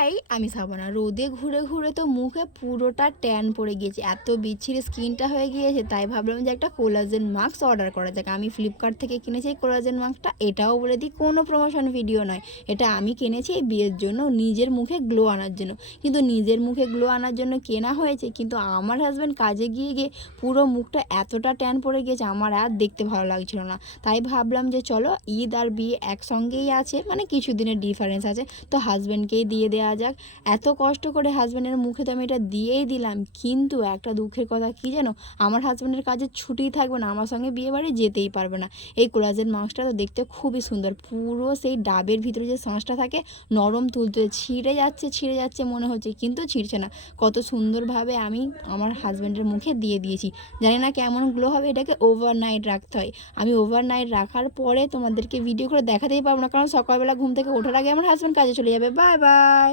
তাই আমি ছাড়বো না। রোদে ঘুরে, ঘুরে তো মুখে পুরোটা ট্যান পড়ে গিয়েছে। এত বিচ্ছিরি স্কিনটা হয়ে গিয়েছে, তাই ভাবলাম যে একটা কোলাজেন মাস্ক অর্ডার করা যাক। আমি ফ্লিপকার্ট থেকে কিনেছি এই কোলাজেন মাস্কটা। এটাও বলে দিই কোনো প্রমোশন ভিডিও নয়। এটা আমি কিনেছি এই বিয়ের জন্য, নিজের মুখে গ্লো আনার জন্য। কিন্তু নিজের মুখে গ্লো আনার জন্য কেনা হয়েছে, কিন্তু আমার হাসব্যান্ড কাজে গিয়ে গিয়ে পুরো মুখটা এতটা ট্যান পড়ে গিয়েছে, আমার আর দেখতে ভালো লাগছিল না। তাই ভাবলাম যে চলো ঈদ আর বিয়ে একসঙ্গেই আছে, মানে কিছু দিনের ডিফারেন্স আছে, তো হাজব্যান্ডকেই দিয়ে দেওয়া যাক। এত কষ্ট করে হাজব্যান্ডের মুখে তো আমি এটা দিয়েই দিলাম, কিন্তু একটা দুঃখের কথা কী জানো, আমার হাজব্যান্ডের কাজের ছুটিই থাকবে না, আমার সঙ্গে বিয়ে বাড়ি যেতেই পারবে না। এই কোলাজেন মাস্কটা তো দেখতে খুবই সুন্দর, পুরো সেই ডাবের ভিতরে যে শাঁসটা থাকে নরম তুলতুলে, ছিঁড়ে যাচ্ছে মনে হচ্ছে, কিন্তু ছিঁড়ছে না। কত সুন্দরভাবে আমি আমার হাজব্যান্ডের মুখে দিয়ে দিয়েছি। জানি না কেমন গ্লো হবে, এটাকে ওভারনাইট রাখতে হয়। আমি ওভারনাইট রাখার পরে তোমাদেরকে ভিডিও করে দেখাতেই পারবো না, কারণ সকালবেলা ঘুম থেকে ওঠার আগে আমার হাজব্যান্ড কাজে চলে যাবে। Bye bye.